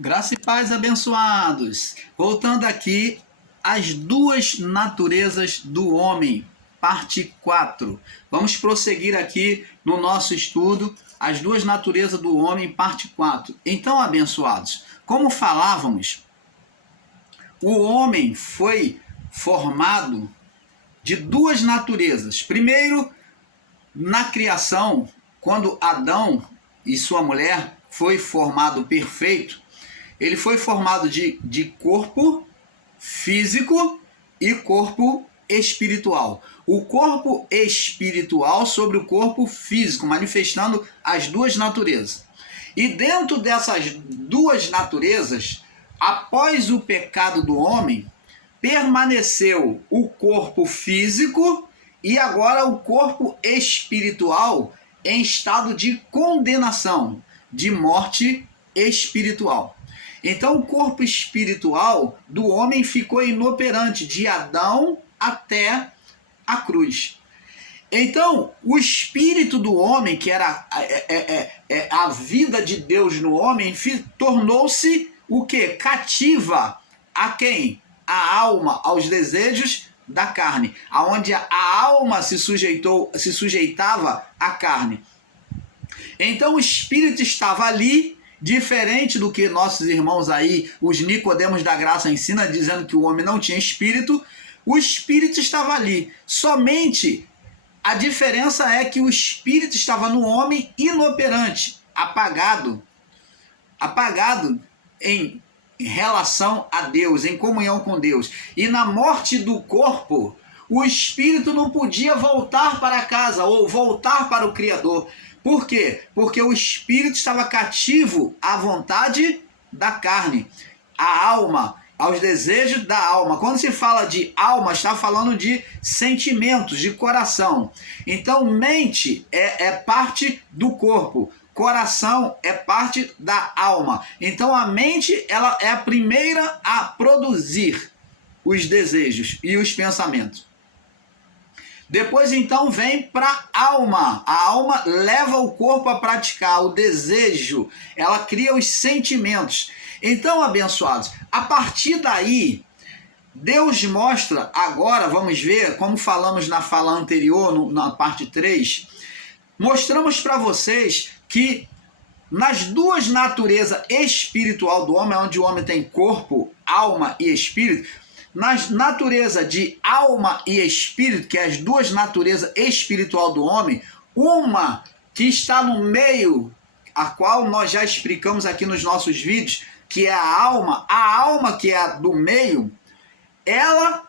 Graça e paz, abençoados. Voltando aqui, as duas naturezas do homem, parte 4. Vamos prosseguir aqui no nosso estudo, as duas naturezas do homem, parte 4. Então, abençoados, como falávamos, o homem foi formado de duas naturezas. Primeiro, na criação, quando Adão e sua mulher foi formado perfeito, ele foi formado de corpo físico e corpo espiritual. O corpo espiritual sobre o corpo físico, manifestando as duas naturezas. E dentro dessas duas naturezas, após o pecado do homem, permaneceu o corpo físico e agora o corpo espiritual em estado de condenação, de morte espiritual. Então o corpo espiritual do homem ficou inoperante de Adão até a cruz. Então o espírito do homem, que era a vida de Deus no homem, tornou-se o quê? Cativa a quem? A alma, aos desejos da carne, aonde a alma se sujeitava à carne. Então o espírito estava ali, diferente do que nossos irmãos aí, os Nicodemos da Graça, ensinam, dizendo que o homem não tinha espírito. O espírito estava ali. Somente a diferença é que o espírito estava no homem inoperante, apagado em relação a Deus, em comunhão com Deus. E na morte do corpo, o espírito não podia voltar para casa ou voltar para o Criador. Por quê? Porque o espírito estava cativo à vontade da carne, à alma, aos desejos da alma. Quando se fala de alma, está falando de sentimentos, de coração. Então, mente é parte do corpo, coração é parte da alma. Então, a mente ela é a primeira a produzir os desejos e os pensamentos. Depois então vem para a alma. A alma leva o corpo a praticar o desejo. Ela cria os sentimentos. Então, abençoados, a partir daí, Deus mostra, agora vamos ver, como falamos na fala anterior, na parte 3, mostramos para vocês que nas duas naturezas espiritual do homem, onde o homem tem corpo, alma e espírito, na natureza de alma e espírito, que é as duas naturezas espiritual do homem, uma que está no meio, a qual nós já explicamos aqui nos nossos vídeos, que é a alma que é a do meio, ela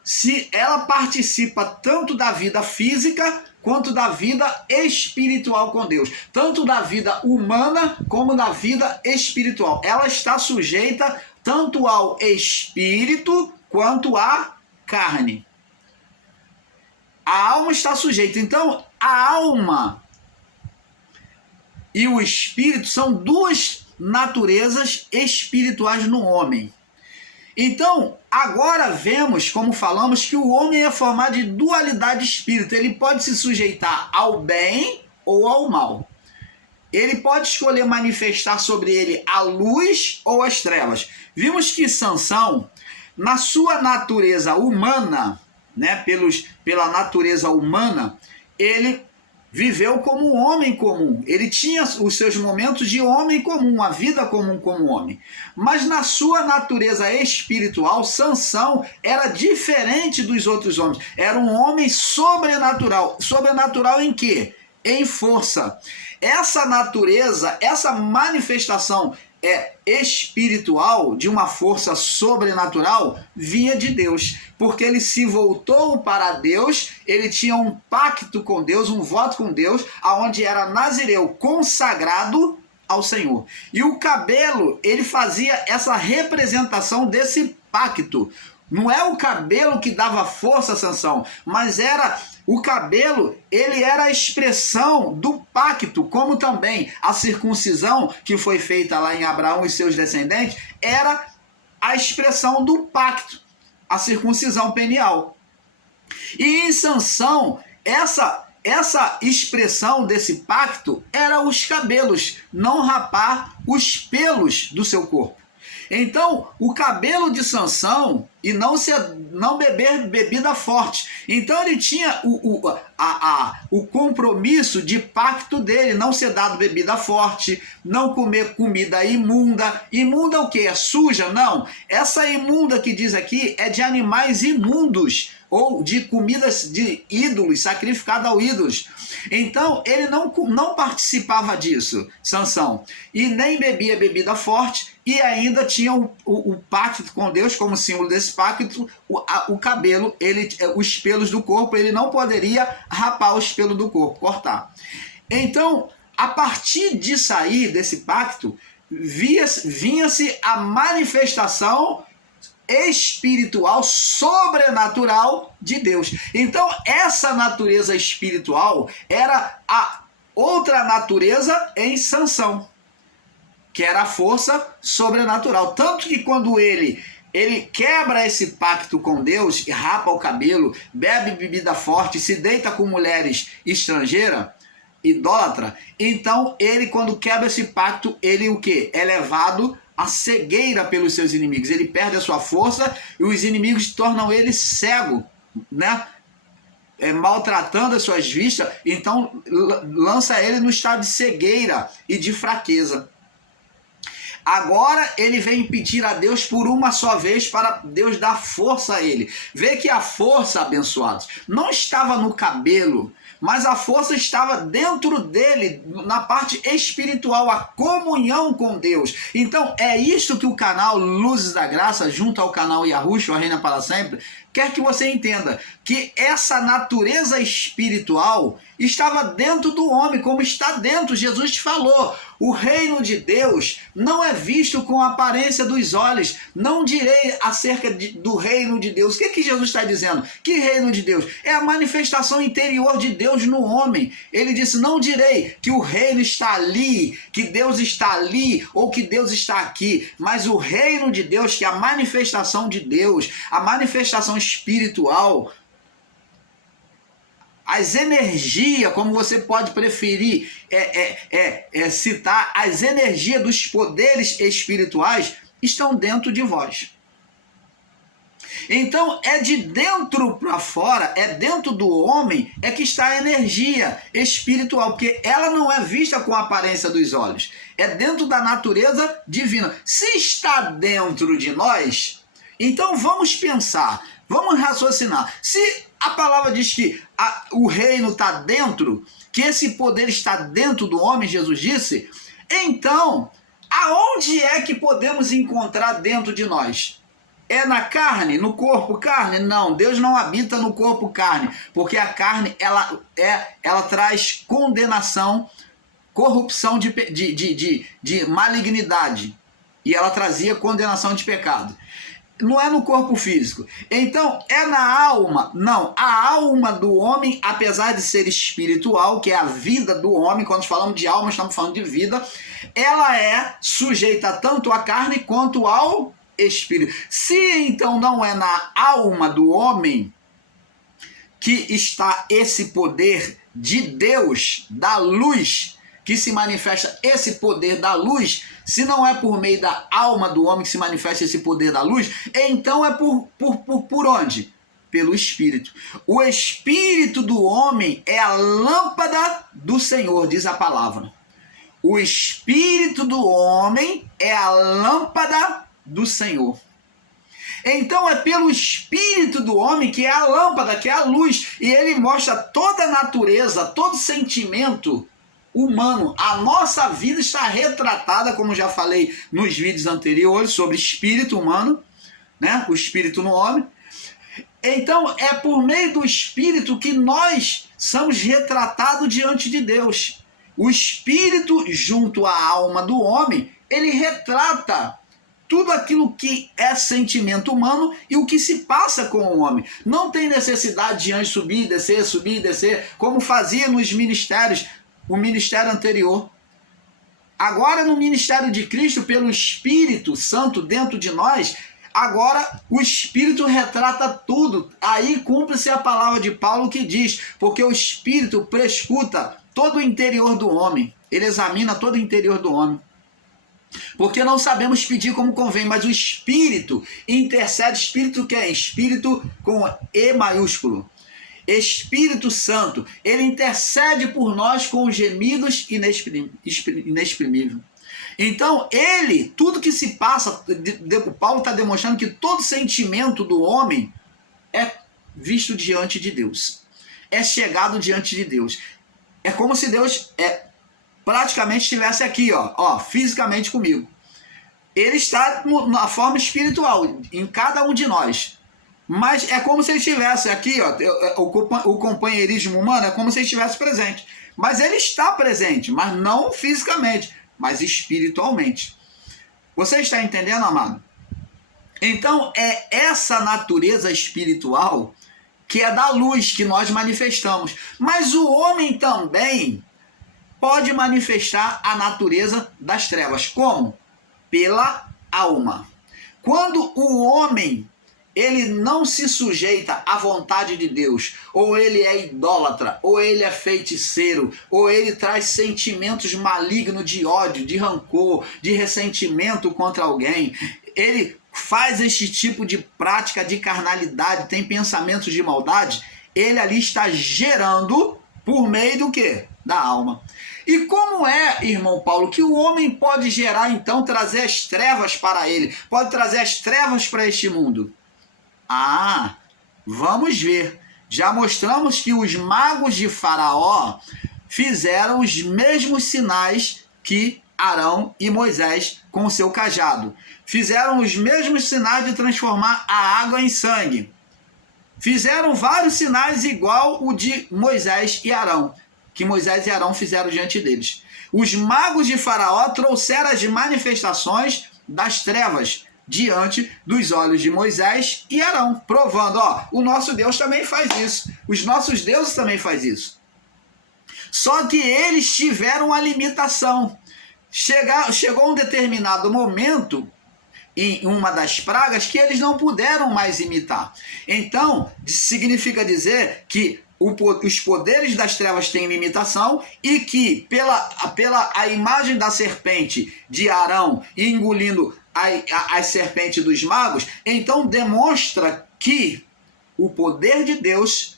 participa tanto da vida física quanto da vida espiritual com Deus, tanto da vida humana como da vida espiritual. Ela está sujeita tanto ao espírito quanto à carne. A alma está sujeita. Então, a alma e o espírito são duas naturezas espirituais no homem. Então, agora vemos, como falamos, que o homem é formado de dualidade de espírito. Ele pode se sujeitar ao bem ou ao mal. Ele pode escolher manifestar sobre ele a luz ou as trevas. Vimos que Sansão, na sua natureza humana, né, pela natureza humana, ele viveu como um homem comum. Ele tinha os seus momentos de homem comum, a vida comum como homem. Mas na sua natureza espiritual, Sansão era diferente dos outros homens. Era um homem sobrenatural. Sobrenatural em quê? Em força. Essa natureza, essa manifestação espiritual, de uma força sobrenatural, vinha de Deus, porque ele se voltou para Deus, ele tinha um pacto com Deus, um voto com Deus, aonde era nazireu, consagrado ao Senhor. E o cabelo, ele fazia essa representação desse pacto. Não é o cabelo que dava força a Sansão, mas era o cabelo, ele era a expressão do pacto, como também a circuncisão que foi feita lá em Abraão e seus descendentes, era a expressão do pacto, a circuncisão penial. E em Sansão, essa expressão desse pacto era os cabelos, não rapar os pelos do seu corpo. Então, o cabelo de Sansão e não beber bebida forte. Então ele tinha o compromisso de pacto dele, não ser dado bebida forte, não comer comida imunda. Imunda o quê? É suja? Não. Essa imunda que diz aqui é de animais imundos, ou de comidas de ídolos, sacrificada a ídolos. Então, ele não participava disso, Sansão, e nem bebia bebida forte, e ainda tinha o pacto com Deus, como símbolo desse pacto, o cabelo, os pelos do corpo, ele não poderia rapar os pelos do corpo, cortar. Então, a partir de sair desse pacto, vinha-se a manifestação espiritual, sobrenatural de Deus. Então, essa natureza espiritual era a outra natureza em Sansão, que era a força sobrenatural. Tanto que quando ele quebra esse pacto com Deus, e rapa o cabelo, bebe bebida forte, se deita com mulheres estrangeiras, idólatra, então ele, quando quebra esse pacto, ele o quê? É levado a cegueira pelos seus inimigos. Ele perde a sua força e os inimigos tornam ele cego, né? Maltratando as suas vistas, então lança ele no estado de cegueira e de fraqueza. Agora ele vem pedir a Deus por uma só vez para Deus dar força a ele. Vê que a força, abençoados, não estava no cabelo, mas a força estava dentro dele, na parte espiritual, a comunhão com Deus. Então é isso que o canal Luzes da Graça, junto ao canal Yahushua, Reina para Sempre, quer que você entenda que essa natureza espiritual estava dentro do homem, como está dentro. Jesus te falou, o reino de Deus não é visto com a aparência dos olhos. Não direi acerca do reino de Deus. O que Jesus está dizendo? Que reino de Deus? É a manifestação interior de Deus no homem. Ele disse, não direi que o reino está ali, que Deus está ali, ou que Deus está aqui, mas o reino de Deus, que é a manifestação de Deus, a manifestação espiritual, as energias, como você pode preferir citar, as energias dos poderes espirituais estão dentro de vós. Então é de dentro para fora, é dentro do homem é que está a energia espiritual, porque ela não é vista com a aparência dos olhos, é dentro da natureza divina. Se está dentro de nós, então vamos pensar, vamos raciocinar. Se a palavra diz que o reino está dentro, que esse poder está dentro do homem, Jesus disse, então, aonde é que podemos encontrar dentro de nós? É na carne, no corpo carne? Não, Deus não habita no corpo carne, porque a carne ela traz condenação, corrupção de malignidade, e ela trazia condenação de pecado. Não é no corpo físico. Então, é na alma. Não, a alma do homem, apesar de ser espiritual, que é a vida do homem, quando falamos de alma, estamos falando de vida, ela é sujeita tanto à carne quanto ao espírito. Se então não é na alma do homem que está esse poder de Deus, da luz, que se manifesta esse poder da luz, se não é por meio da alma do homem que se manifesta esse poder da luz, então é por onde? Pelo Espírito. O Espírito do homem é a lâmpada do Senhor, diz a palavra. O Espírito do homem é a lâmpada do Senhor. Então é pelo Espírito do homem que é a lâmpada, que é a luz, e ele mostra toda a natureza, todo sentimento humano. A nossa vida está retratada, como já falei nos vídeos anteriores, sobre espírito humano, né? O espírito no homem. Então é por meio do Espírito que nós somos retratados diante de Deus. O Espírito, junto à alma do homem, ele retrata tudo aquilo que é sentimento humano e o que se passa com o homem. Não tem necessidade de anjo subir e descer, como fazia nos ministérios, o ministério anterior. Agora, no ministério de Cristo, pelo Espírito Santo dentro de nós, agora o Espírito retrata tudo. Aí cumpre-se a palavra de Paulo que diz, porque o Espírito prescuta todo o interior do homem. Ele examina todo o interior do homem. Porque não sabemos pedir como convém, mas o Espírito intercede. Espírito que é? Espírito com E maiúsculo. Espírito Santo, ele intercede por nós com gemidos inexprimíveis. Então, tudo que se passa, Paulo está demonstrando que todo sentimento do homem é visto diante de Deus, é chegado diante de Deus. É como se Deus praticamente estivesse aqui, fisicamente comigo. Ele está na forma espiritual, em cada um de nós. Mas é como se ele estivesse aqui, o companheirismo humano é como se ele estivesse presente. Mas ele está presente, mas não fisicamente, mas espiritualmente. Você está entendendo, amado? Então é essa natureza espiritual que é da luz que nós manifestamos. Mas o homem também pode manifestar a natureza das trevas. Como? Pela alma. Quando o homem ele não se sujeita à vontade de Deus, ou ele é idólatra, ou ele é feiticeiro, ou ele traz sentimentos malignos de ódio, de rancor, de ressentimento contra alguém, ele faz este tipo de prática de carnalidade, tem pensamentos de maldade, ele ali está gerando por meio do quê? Da alma. E como é, irmão Paulo, que o homem pode gerar, então, trazer as trevas para ele, pode trazer as trevas para este mundo? Vamos ver. Já mostramos que os magos de Faraó fizeram os mesmos sinais que Arão e Moisés com o seu cajado. Fizeram os mesmos sinais de transformar a água em sangue. Fizeram vários sinais igual o de Moisés e Arão, que Moisés e Arão fizeram diante deles. Os magos de Faraó trouxeram as manifestações das trevas diante dos olhos de Moisés e Arão, provando, o nosso Deus também faz isso, os nossos deuses também fazem isso. Só que eles tiveram uma limitação. Chegou um determinado momento, em uma das pragas, que eles não puderam mais imitar. Então, significa dizer que os poderes das trevas têm limitação e que pela a imagem da serpente de Arão engolindo a serpente dos magos, então demonstra que o poder de Deus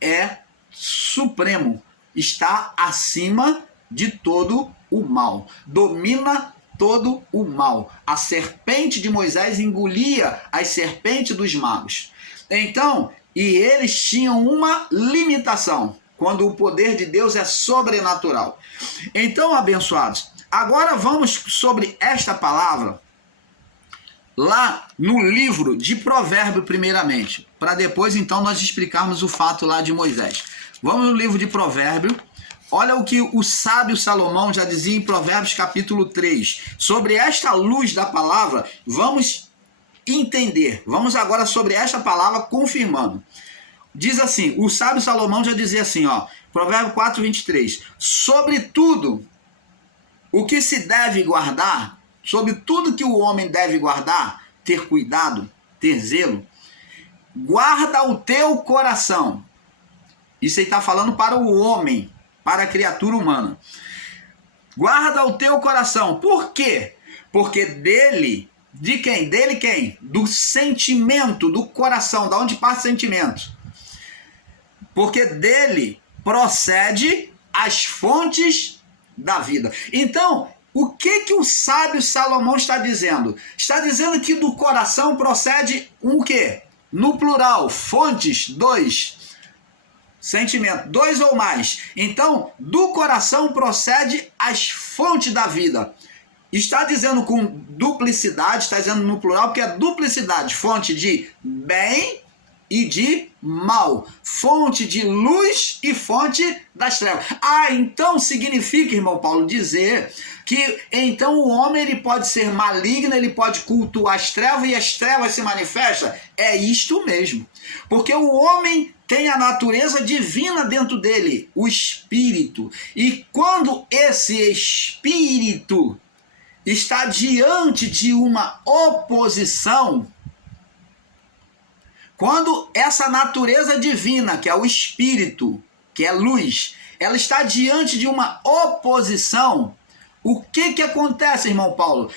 é supremo, está acima de todo o mal, domina todo o mal. A serpente de Moisés engolia as serpentes dos magos. Então, e eles tinham uma limitação, quando o poder de Deus é sobrenatural. Então, abençoados, agora vamos sobre esta palavra lá no livro de Provérbio primeiramente, para depois então nós explicarmos o fato lá de Moisés. Vamos no livro de Provérbio. Olha o que o sábio Salomão já dizia em Provérbios capítulo 3. Sobre esta luz da palavra, vamos entender. Vamos agora sobre esta palavra confirmando. Diz assim, o sábio Salomão já dizia assim, Provérbio 4, 23. Sobre tudo o que se deve guardar, sobre tudo que o homem deve guardar, ter cuidado, ter zelo, guarda o teu coração. Isso aí está falando para o homem, para a criatura humana. Guarda o teu coração. Por quê? Porque dele, de quem? Dele quem? Do sentimento, do coração. Da onde passa o sentimento? Porque dele procede as fontes da vida. Então, o que o sábio Salomão está dizendo? Está dizendo que do coração procede o quê? No plural, fontes, 2. Sentimento, 2 ou mais. Então, do coração procede as fontes da vida. Está dizendo com duplicidade, está dizendo no plural, porque é duplicidade, fonte de bem e de mal, fonte de luz e fonte das trevas. Então significa, irmão Paulo, dizer que então o homem ele pode ser maligno, ele pode cultuar as trevas e as trevas se manifestam? É isto mesmo, porque o homem tem a natureza divina dentro dele, o espírito, e quando esse espírito está diante de uma oposição, quando essa natureza divina, que é o espírito, que é luz, ela está diante de uma oposição, O que acontece, irmão Paulo?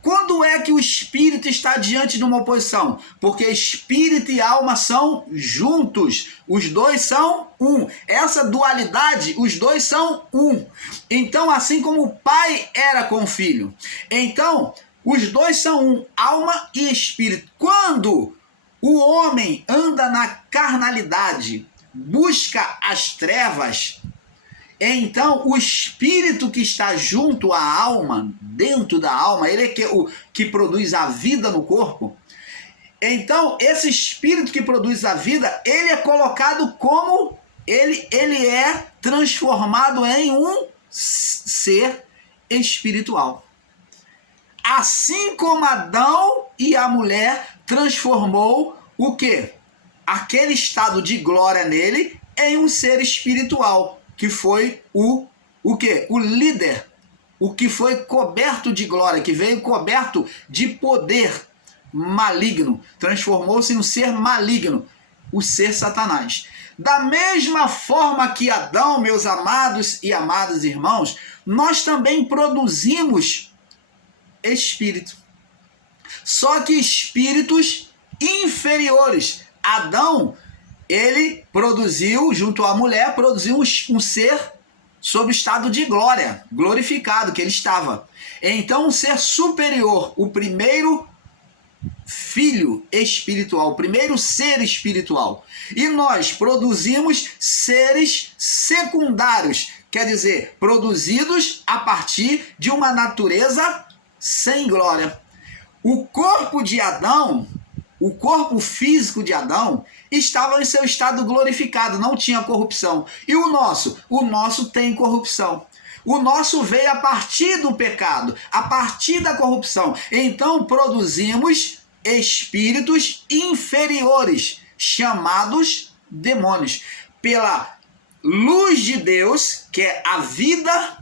Quando é que o espírito está diante de uma oposição? Porque espírito e alma são juntos. Os dois são um. Essa dualidade, os dois são um. Então, assim como o pai era com o filho. Então, os dois são um, alma e espírito. Quando o homem anda na carnalidade, busca as trevas, então o espírito que está junto à alma, dentro da alma, ele é o que produz a vida no corpo. Então esse espírito que produz a vida, ele é colocado como, ele é transformado em um ser espiritual. Assim como Adão e a mulher transformou o quê? Aquele estado de glória nele em um ser espiritual, que foi o quê? O líder, o que foi coberto de glória, que veio coberto de poder maligno, transformou-se em um ser maligno, o ser Satanás. Da mesma forma que Adão, meus amados e amados irmãos, nós também produzimos espírito. Só que espíritos inferiores. Adão, ele produziu, junto à mulher, produziu um ser sob estado de glória, glorificado que ele estava. Então, um ser superior, o primeiro filho espiritual, o primeiro ser espiritual. E nós produzimos seres secundários, quer dizer, produzidos a partir de uma natureza sem glória. O corpo de Adão, o corpo físico de Adão, estava em seu estado glorificado, não tinha corrupção. E o nosso tem corrupção. O nosso veio a partir do pecado, a partir da corrupção. Então produzimos espíritos inferiores, chamados demônios. Pela luz de Deus, que é a vida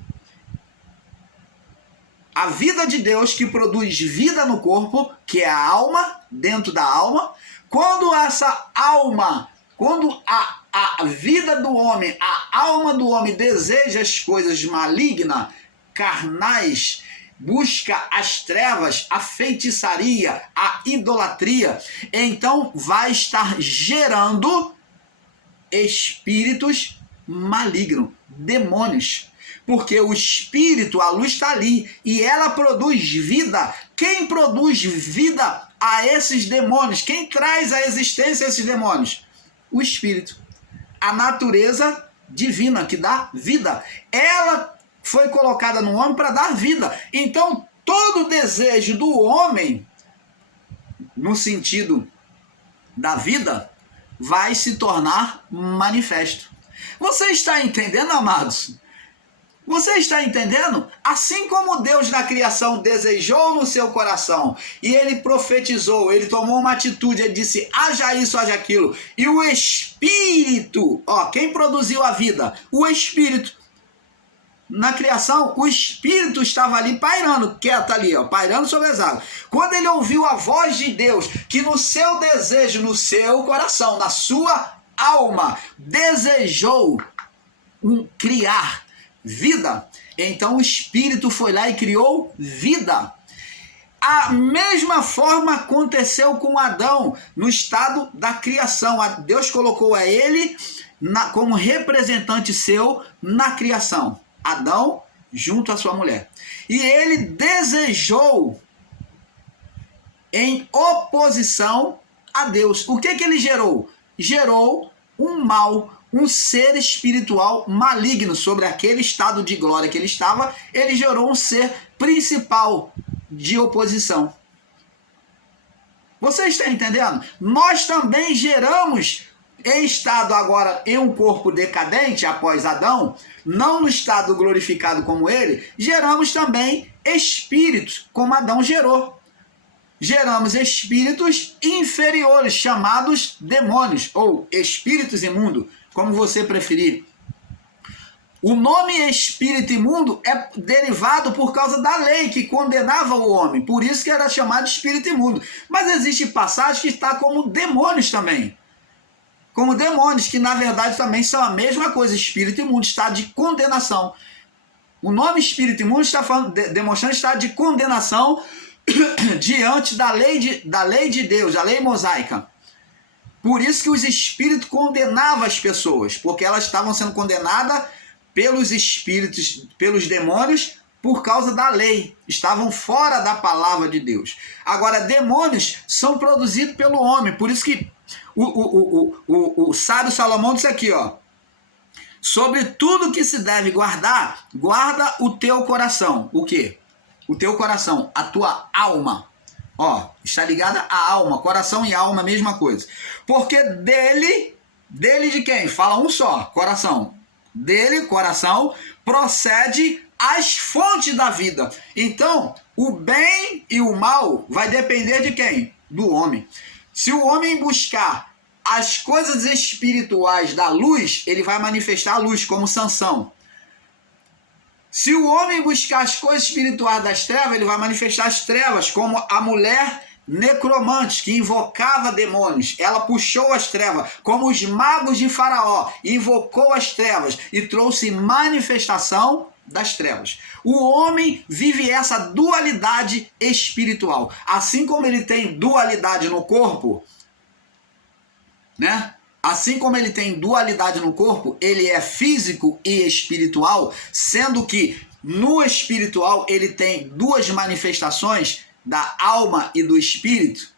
de Deus que produz vida no corpo, que é a alma, dentro da alma. Quando essa alma, quando a vida do homem, a alma do homem deseja as coisas malignas, carnais, busca as trevas, a feitiçaria, a idolatria, então vai estar gerando espíritos malignos, demônios. Porque o espírito, a luz está ali e ela produz vida. Quem produz vida a esses demônios? Quem traz à existência esses demônios? O espírito. A natureza divina que dá vida. Ela foi colocada no homem para dar vida. Então, todo desejo do homem, no sentido da vida, vai se tornar manifesto. Você está entendendo, amados? Você está entendendo? Assim como Deus na criação desejou no seu coração e ele profetizou, ele tomou uma atitude, ele disse, haja isso, haja aquilo. E o Espírito, quem produziu a vida? O Espírito. Na criação, o Espírito estava ali pairando, quieto ali, pairando sobre as águas. Quando ele ouviu a voz de Deus, que no seu desejo, no seu coração, na sua alma, desejou criar vida, então o Espírito foi lá e criou vida. A mesma forma aconteceu com Adão no estado da criação. Deus colocou a ele como representante seu na criação. Adão junto à sua mulher. E ele desejou em oposição a Deus. O que ele gerou? Gerou um mal, um ser espiritual maligno sobre aquele estado de glória que ele estava. Ele gerou um ser principal de oposição. Você está entendendo? Nós também geramos, em estado agora em um corpo decadente após Adão, não no estado glorificado como ele, geramos também espíritos, como Adão gerou. Geramos espíritos inferiores, chamados demônios, ou espíritos imundos, como você preferir. O nome espírito imundo é derivado por causa da lei que condenava o homem, por isso que era chamado espírito imundo. Mas existe passagem que está como demônios também. Como demônios, que na verdade também são a mesma coisa, espírito imundo, estado de condenação. O nome espírito imundo está falando, demonstrando estado de condenação diante da lei de Deus, da lei mosaica. Por isso que os espíritos condenavam as pessoas, porque elas estavam sendo condenadas pelos espíritos, pelos demônios, por causa da lei. Estavam fora da palavra de Deus. Agora, demônios são produzidos pelo homem. Por isso que o sábio Salomão disse aqui, ó: sobre tudo que se deve guardar, guarda o teu coração. O quê? O teu coração, a tua alma. Ó, está ligada à alma, coração e alma, a mesma coisa. Porque dele de quem? Fala um só, coração. Dele, coração, procede as fontes da vida. Então, o bem e o mal vai depender de quem? Do homem. Se o homem buscar as coisas espirituais da luz, ele vai manifestar a luz, como Sansão. Se o homem buscar as coisas espirituais das trevas, ele vai manifestar as trevas, como a mulher necromante, que invocava demônios. Ela puxou as trevas, como os magos de Faraó, invocou as trevas e trouxe manifestação das trevas. O homem vive essa dualidade espiritual. Assim como ele tem dualidade no corpo, né? Assim como ele tem dualidade no corpo, ele é físico e espiritual, sendo que no espiritual ele tem duas manifestações da alma e do espírito.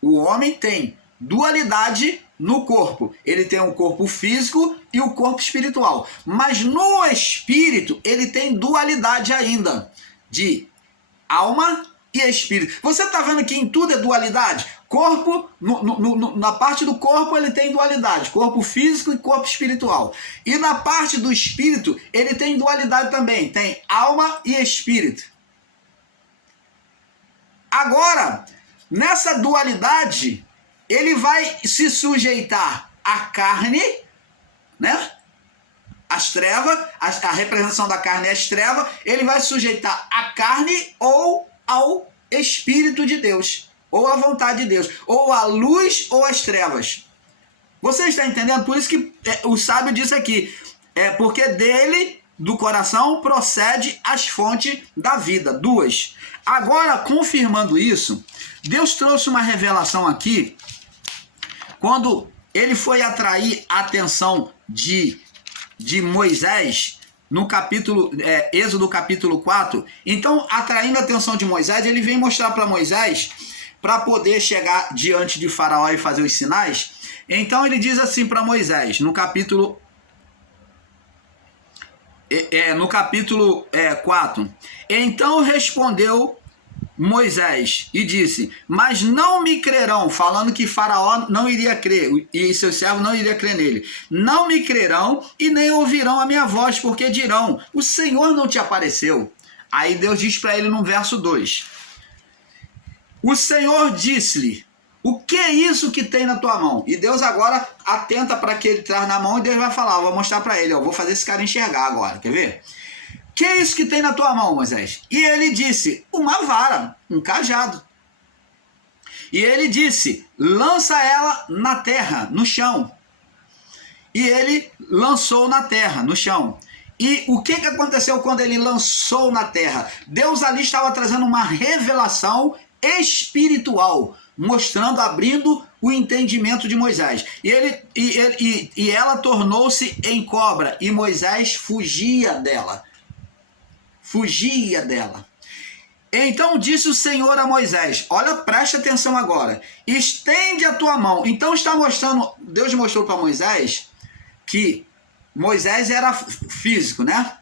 O homem tem dualidade no corpo. Ele tem um corpo físico e o corpo espiritual. Mas no espírito ele tem dualidade ainda de alma e espírito. Você está vendo que em tudo é dualidade? Corpo, na parte do corpo ele tem dualidade, corpo físico e corpo espiritual. E na parte do espírito ele tem dualidade também, tem alma e espírito. Agora, nessa dualidade, ele vai se sujeitar à carne, né? As trevas, a representação da carne é as trevas, ele vai se sujeitar à carne ou ao Espírito de Deus, ou à vontade de Deus, ou à luz ou às trevas. Você está entendendo? Por isso que o sábio disse aqui, porque dele, do coração, procede as fontes da vida, duas. Agora, confirmando isso, Deus trouxe uma revelação aqui, quando ele foi atrair a atenção de Moisés, no capítulo, Êxodo capítulo 4, então, atraindo a atenção de Moisés, ele vem mostrar para Moisés, para poder chegar diante de Faraó e fazer os sinais. Então ele diz assim para Moisés, no capítulo 4, então respondeu Moisés e disse, mas não me crerão, falando que Faraó não iria crer e seus servos não iriam crer nele. Não me crerão e nem ouvirão a minha voz, porque dirão, o Senhor não te apareceu. Aí Deus diz para ele no verso 2, o Senhor disse-lhe, o que é isso que tem na tua mão? E Deus agora atenta para que ele traz na mão e Deus vai falar, vou mostrar para ele, vou fazer esse cara enxergar agora, quer ver? Que é isso que tem na tua mão, Moisés? E ele disse, uma vara, um cajado. E ele disse, lança ela na terra, no chão. E ele lançou na terra, no chão. E o que aconteceu quando ele lançou na terra? Deus ali estava trazendo uma revelação espiritual, mostrando, abrindo o entendimento de Moisés. E ela tornou-se em cobra, e Moisés fugia dela. Fugia dela. Então disse o Senhor a Moisés, olha, presta atenção agora, estende a tua mão. Então está mostrando, Deus mostrou para Moisés que Moisés era físico, né?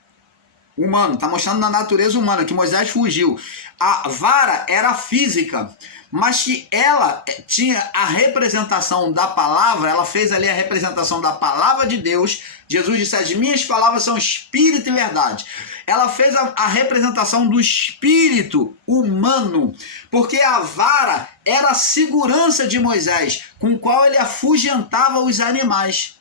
Humano, está mostrando na natureza humana que Moisés fugiu. A vara era física, mas que ela tinha a representação da palavra, ela fez ali a representação da palavra de Deus. Jesus disse, as minhas palavras são espírito e verdade. Ela fez a representação do espírito humano, porque a vara era a segurança de Moisés, com a qual ele afugentava os animais.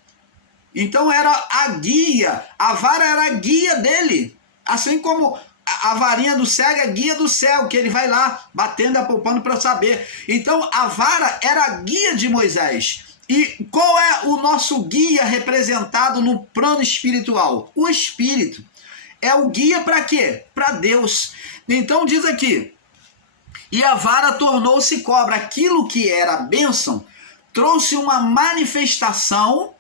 Então era a guia, a vara era a guia dele, assim como a varinha do cego é a guia do céu, que ele vai lá batendo e apalpando para saber. Então a vara era a guia de Moisés. E qual é o nosso guia representado no plano espiritual? O Espírito. é o guia para quê? Para Deus. Então diz aqui, e a vara tornou-se cobra. Aquilo que era bênção trouxe uma manifestação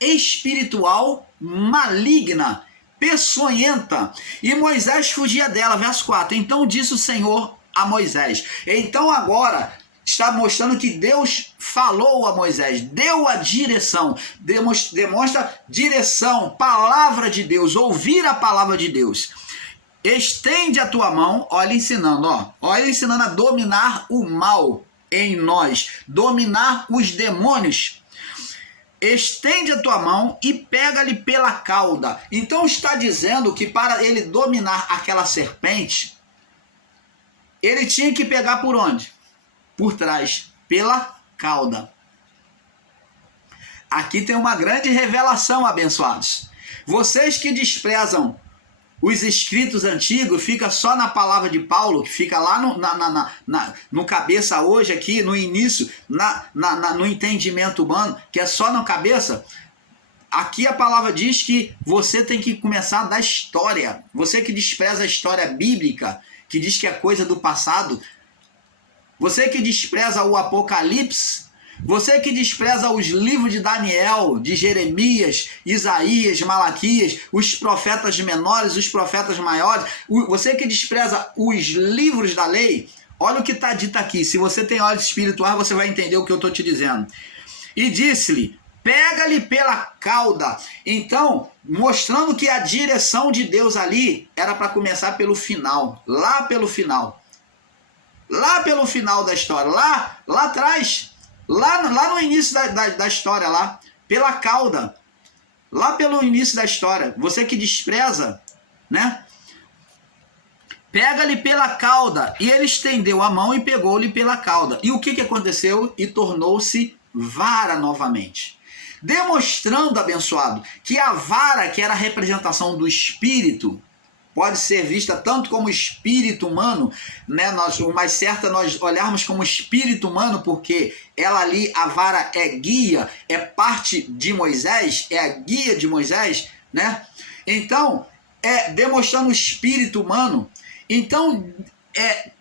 espiritual maligna, peçonhenta, e Moisés fugia dela. Verso 4, então disse o Senhor a Moisés. Então agora está mostrando que Deus falou a Moisés, deu a direção, demonstra direção, palavra de Deus, ouvir a palavra de Deus. Estende a tua mão, olha ensinando a dominar o mal em nós, dominar os demônios. Estende a tua mão e pega-lhe pela cauda. Então está dizendo que para ele dominar aquela serpente, ele tinha que pegar por onde? Por trás, pela cauda. Aqui tem uma grande revelação, abençoados. Vocês que desprezam os escritos antigos, fica só na palavra de Paulo, que fica lá no cabeça hoje aqui, no início, no entendimento humano, que é só na cabeça. Aqui a palavra diz que você tem que começar da história. Você que despreza a história bíblica, que diz que é coisa do passado, você que despreza o Apocalipse, você que despreza os livros de Daniel, de Jeremias, Isaías, Malaquias, os profetas menores, os profetas maiores, você que despreza os livros da lei, olha o que está dito aqui. Se você tem olhos espirituais, você vai entender o que eu estou te dizendo. E disse-lhe, pega-lhe pela cauda. Então, mostrando que a direção de Deus ali era para começar pelo final, lá pelo final. Lá pelo final da história, lá atrás, lá no início da história, lá, pela cauda, lá pelo início da história, você que despreza, né? Pega-lhe pela cauda, e ele estendeu a mão e pegou-lhe pela cauda. E o que aconteceu? E tornou-se vara novamente. Demonstrando, abençoado, que a vara, que era a representação do espírito, pode ser vista tanto como espírito humano, né? O mais certo é nós olharmos como espírito humano, porque ela ali, a vara é guia, é parte de Moisés, é a guia de Moisés, né? Então, demonstrando o espírito humano. Então,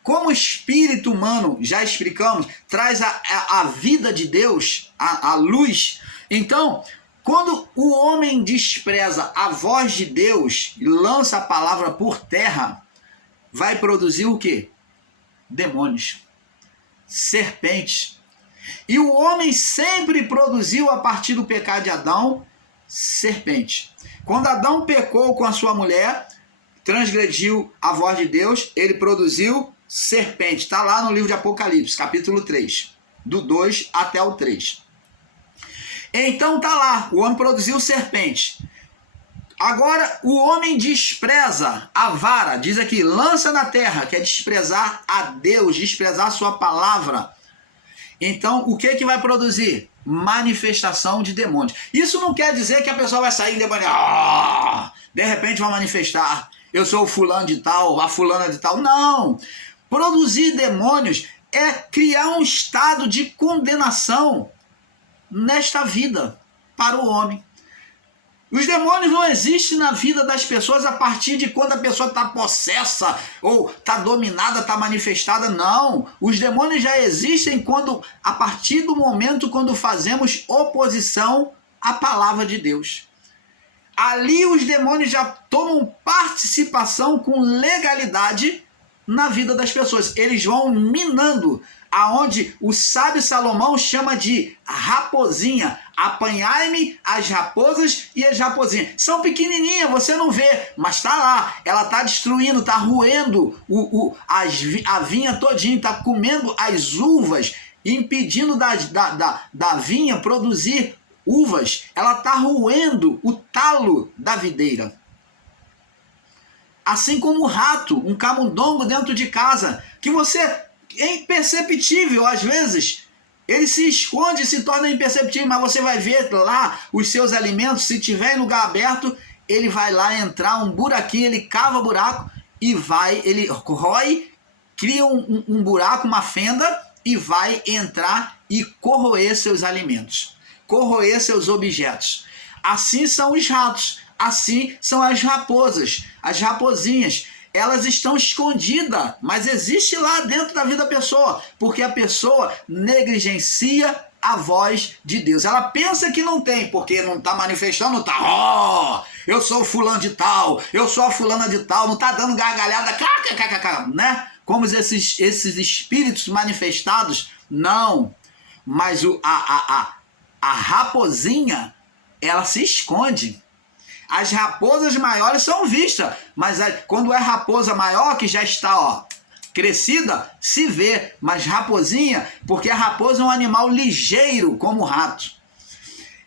como espírito humano, já explicamos, traz a vida de Deus, a luz. Então, quando o homem despreza a voz de Deus e lança a palavra por terra, vai produzir o quê? Demônios, serpentes. E o homem sempre produziu, a partir do pecado de Adão, serpente. Quando Adão pecou com a sua mulher, transgrediu a voz de Deus, ele produziu serpente. Está lá no livro de Apocalipse, capítulo 3, do 2 até o 3. Então tá lá, o homem produziu serpente. Agora o homem despreza a vara, diz aqui, lança na terra, que é desprezar a Deus, desprezar a sua palavra. Então o que vai produzir? Manifestação de demônios. Isso não quer dizer que a pessoa vai sair endemoniada, de repente vai manifestar, eu sou o fulano de tal, a fulana de tal. Não! Produzir demônios é criar um estado de condenação nesta vida para o homem. Os demônios não existem na vida das pessoas a partir de quando a pessoa está possessa ou está dominada, está manifestada. Não. Os demônios já existem a partir do momento quando fazemos oposição à palavra de Deus. Ali os demônios já tomam participação com legalidade na vida das pessoas. Eles vão minando, aonde o sábio Salomão chama de raposinha. Apanhai-me as raposas e as raposinhas. São pequenininhas, você não vê, mas está lá. Ela está destruindo, está roendo a vinha todinha, está comendo as uvas, impedindo da vinha produzir uvas. Ela está roendo o talo da videira. Assim como o rato, um camundongo dentro de casa, que você é imperceptível às vezes. Ele se esconde, se torna imperceptível, mas você vai ver lá os seus alimentos. Se tiver em lugar aberto, ele vai lá entrar um buraquinho, ele cava buraco e ele rói, cria um buraco, uma fenda e vai entrar e corroer seus alimentos, corroer seus objetos. Assim são os ratos. Assim são as raposas, as raposinhas. Elas estão escondidas, mas existe lá dentro da vida da pessoa, porque a pessoa negligencia a voz de Deus. Ela pensa que não tem, porque não está manifestando, não está, eu sou fulano de tal, eu sou a fulana de tal, não está dando gargalhada, né? Como esses espíritos manifestados, não. Mas a raposinha, ela se esconde. As raposas maiores são vistas, mas quando é raposa maior, que já está crescida, se vê. Mas raposinha, porque a raposa é um animal ligeiro, como o rato.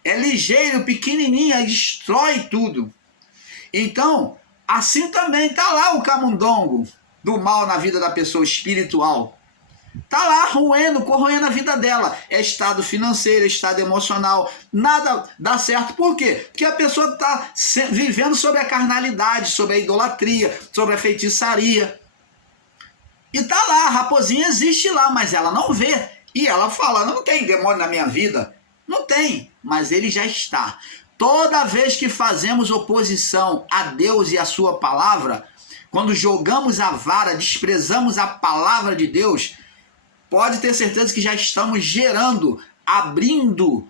É ligeiro, pequenininha, destrói tudo. Então, assim também está lá o camundongo do mal na vida da pessoa espiritual. Está lá corroendo a vida dela. É estado financeiro, é estado emocional. Nada dá certo. Por quê? Porque a pessoa está vivendo sobre a carnalidade, sobre a idolatria, sobre a feitiçaria. E está lá, a raposinha existe lá, mas ela não vê. E ela fala, não tem demônio na minha vida. Não tem, mas ele já está. Toda vez que fazemos oposição a Deus e a sua palavra, quando jogamos a vara, desprezamos a palavra de Deus, pode ter certeza que já estamos abrindo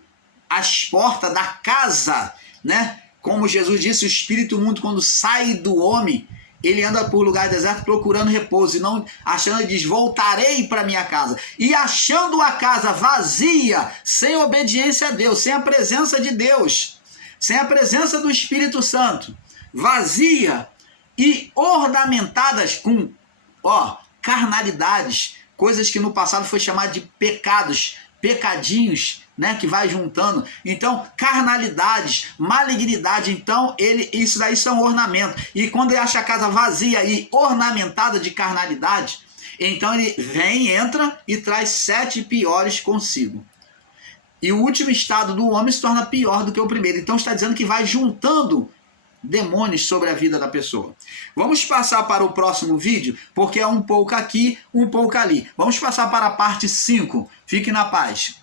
as portas da casa, né? Como Jesus disse, o espírito imundo, quando sai do homem, ele anda por lugar deserto procurando repouso, e não achando, ele diz, voltarei para minha casa. E achando a casa vazia, sem obediência a Deus, sem a presença de Deus, sem a presença do Espírito Santo, vazia e ornamentadas com carnalidades, coisas que no passado foi chamado de pecados, pecadinhos, né, que vai juntando. Então, carnalidades, malignidade, então isso daí são ornamentos. E quando ele acha a casa vazia e ornamentada de carnalidade, então ele entra e traz 7 piores consigo. E o último estado do homem se torna pior do que o primeiro. Então está dizendo que vai juntando demônios sobre a vida da pessoa. Vamos passar para o próximo vídeo, porque é um pouco aqui, um pouco ali. Vamos passar para a parte 5. Fique na paz.